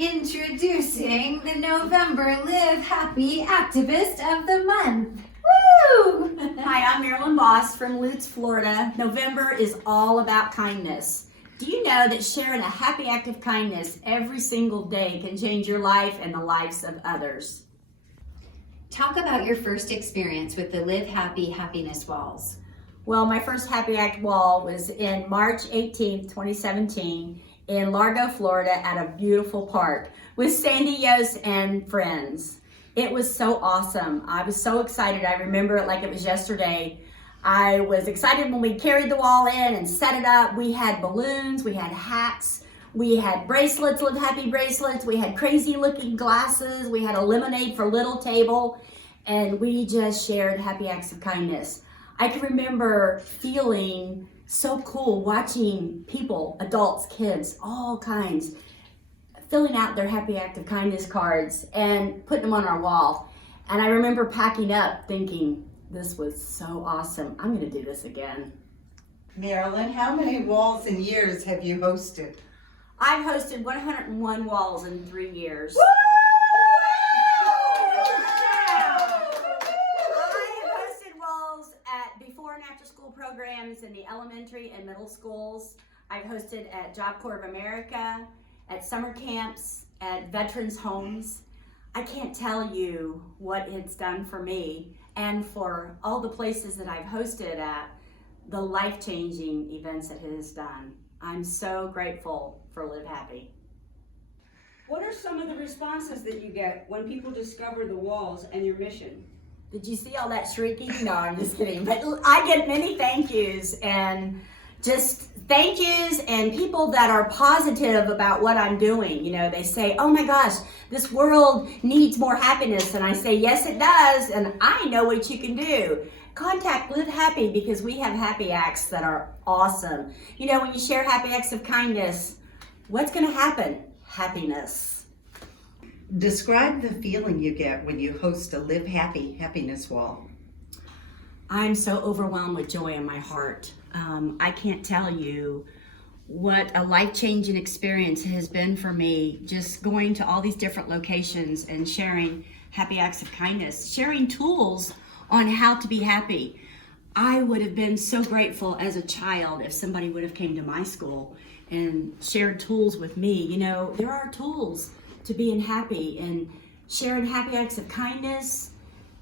Introducing the November Live Happy Activist of the Month. Woo! Hi, I'm Marilyn Boss from Lutz, Florida. November is all about kindness. Do you know that sharing a happy act of kindness every single day can change your life and the lives of others? Talk about your first experience with the Live Happy Happiness Walls. Well, my first Happy Act wall was in March 18th, 2017 in Largo, Florida at a beautiful park with Sandy Yost and friends. It was so awesome. I was so excited. I remember it like it was yesterday. I was excited when we carried the wall in and set it up. We had balloons, we had hats, we had bracelets, Live Happy bracelets, we had crazy looking glasses, we had a lemonade for little table, and we just shared happy acts of kindness. I can remember feeling so cool watching people, adults, kids, all kinds, filling out their happy act of kindness cards and putting them on our wall. And I remember packing up thinking, this was so awesome. I'm gonna do this again. Marilyn, how many walls and years have you hosted? I've hosted 101 walls in 3 years. Woo! Before and after school programs in the elementary and middle schools. I've hosted at Job Corps of America, at summer camps, at veterans homes. I can't tell you what it's done for me and for all the places that I've hosted at, the life-changing events that it has done. I'm so grateful for Live Happy. What are some of the responses that you get when people discover the walls and your mission? Did you see all that shrieking? No, I'm just kidding. But I get many thank yous and just thank yous and people that are positive about what I'm doing. You know, they say, oh my gosh, this world needs more happiness. And I say, yes, it does. And I know what you can do. Contact Live Happy because we have happy acts that are awesome. You know, when you share happy acts of kindness, what's going to happen? Happiness. Describe the feeling you get when you host a Live Happy Happiness Wall. I'm so overwhelmed with joy in my heart. I can't tell you what a life-changing experience it has been for me, just going to all these different locations and sharing happy acts of kindness, sharing tools on how to be happy. I would have been so grateful as a child if somebody would have came to my school and shared tools with me. You know, there are tools to being happy and sharing happy acts of kindness,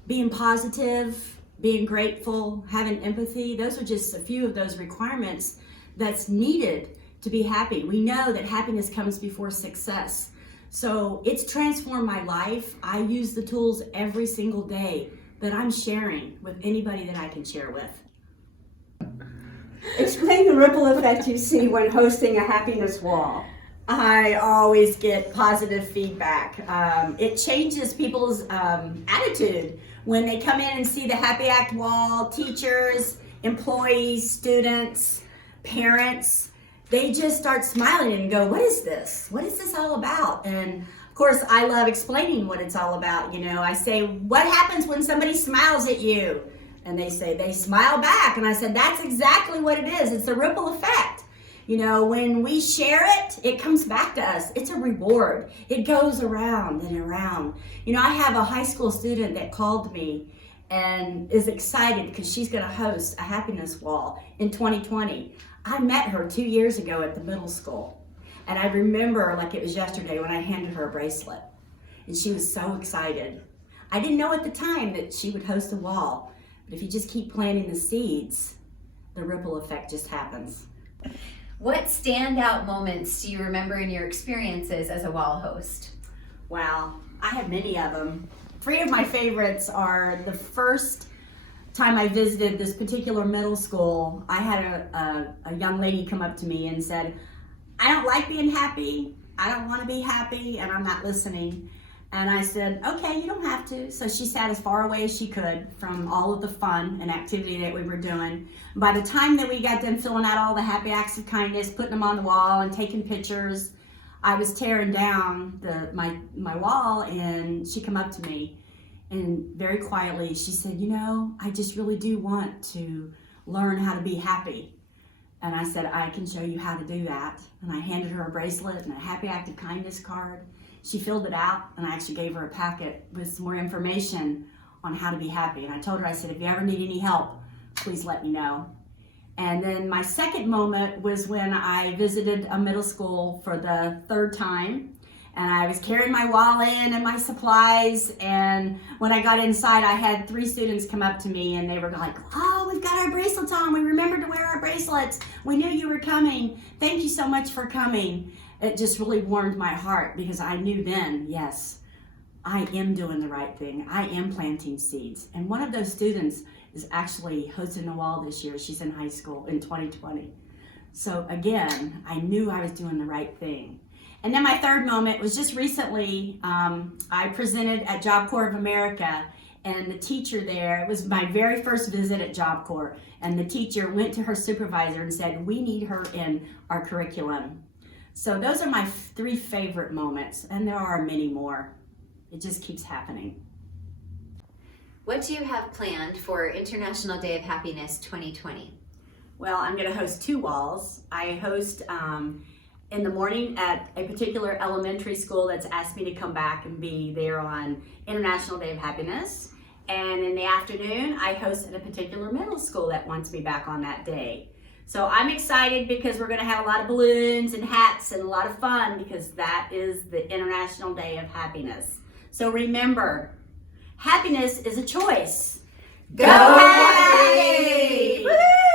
being positive, being grateful, having empathy. Those are just a few of those requirements that's needed to be happy. We know that happiness comes before success. So it's transformed my life. I use the tools every single day that I'm sharing with anybody that I can share with. Explain the ripple effect you see when hosting a happiness wall. I always get positive feedback. It changes people's attitude when they come in and see the Happy Act wall. Teachers, employees, students, parents, they just start smiling and go, what is this? What is this all about? And of course, I love explaining what it's all about. You know, I say, what happens when somebody smiles at you? And they say, they smile back. And I said, that's exactly what it is. It's a ripple effect. You know, when we share it, it comes back to us. It's a reward. It goes around and around. You know, I have a high school student that called me and is excited because she's going to host a happiness wall in 2020. I met her 2 years ago at the middle school. And I remember like it was yesterday when I handed her a bracelet. And she was so excited. I didn't know at the time that she would host a wall. But if you just keep planting the seeds, the ripple effect just happens. What standout moments do you remember in your experiences as a wall host? Wow, I have many of them. 3 of my favorites are the first time I visited this particular middle school. I had a young lady come up to me and said, I don't like being happy, I don't want to be happy, and I'm not listening. And I said, okay, you don't have to. So she sat as far away as she could from all of the fun and activity that we were doing. By the time that we got done filling out all the happy acts of kindness, putting them on the wall and taking pictures, I was tearing down my wall, and she came up to me and very quietly she said, you know, I just really do want to learn how to be happy. And I said, I can show you how to do that. And I handed her a bracelet and a happy act of kindness card. she filled it out, and I actually gave her a packet with some more information on how to be happy. And I told her, I said, if you ever need any help, please let me know. And then my second moment was when I visited a middle school for the third time. And I was carrying my wallet and my supplies. And when I got inside, I had 3 students come up to me and they were like, oh, we've got our bracelets on. We remembered to wear our bracelets. We knew you were coming. Thank you so much for coming. It just really warmed my heart because I knew then, yes, I am doing the right thing. I am planting seeds. And one of those students is actually hosting a wall this year. She's in high school in 2020. So again, I knew I was doing the right thing. And then my third moment was just recently, I presented at Job Corps of America, and the teacher there, it was my very first visit at Job Corps, and the teacher went to her supervisor and said, we need her in our curriculum. So those are my 3 favorite moments, and there are many more. It just keeps happening. What do you have planned for International Day of Happiness 2020? Well, I'm going to host 2 walls. I host in the morning at a particular elementary school that's asked me to come back and be there on International Day of Happiness. And in the afternoon, I host at a particular middle school that wants me back on that day. So I'm excited because we're going to have a lot of balloons and hats and a lot of fun because that is the International Day of Happiness. So remember, happiness is a choice. Go happy! Woo!